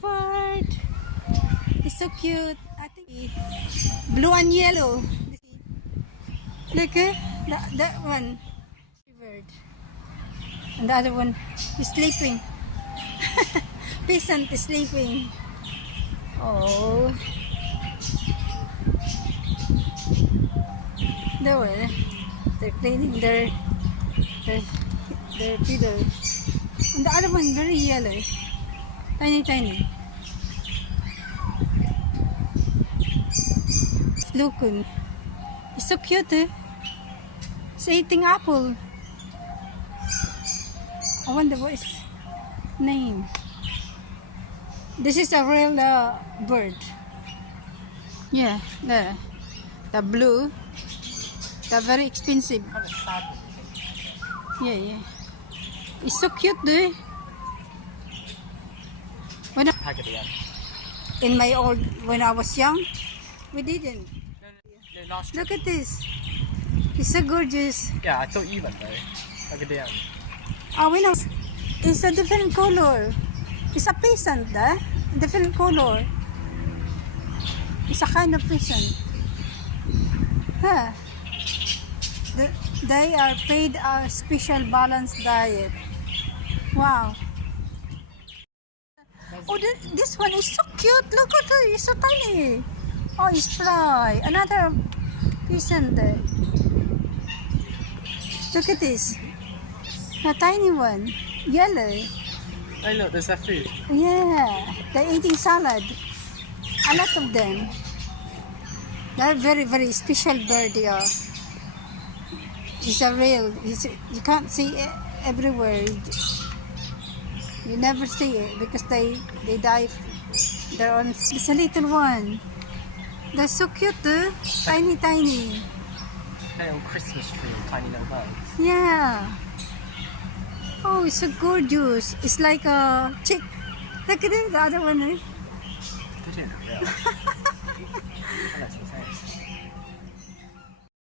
Bird. It's so cute. I think blue and yellow. Look, that one. Bird. And the other one is sleeping. Peasant is sleeping. Oh. They're cleaning their pillow. And the other one very yellow. Tiny. It's looking. It's so cute, eh? It's eating apple. I wonder what its name. This is a real bird. Yeah, the blue. They're very expensive. Yeah. It's so cute, eh? When I was young, we didn't. Look at this. It's so gorgeous. Yeah, I thought you went though. Look at the end. Oh, we know. It's a different color. It's a peasant, different color. It's a kind of peasant. Huh. They are paid a special balanced diet. Wow. Oh, this one is so cute. Look at it. It's so tiny. Oh, it's fly. Another peasant there. Look at this. A tiny one. Yellow. Oh look, there's their food. Yeah. They're eating salad. A lot of them. They're very, very special bird, yeah. It's a real. You can't see it everywhere. You never see it because they die. They're on. It's a little one. They're so cute, though. Tiny. A little Christmas tree of tiny little birds. Yeah. Oh, it's so gorgeous. It's like a chick. Look at it, the other one. Eh? They don't know real. That's insane.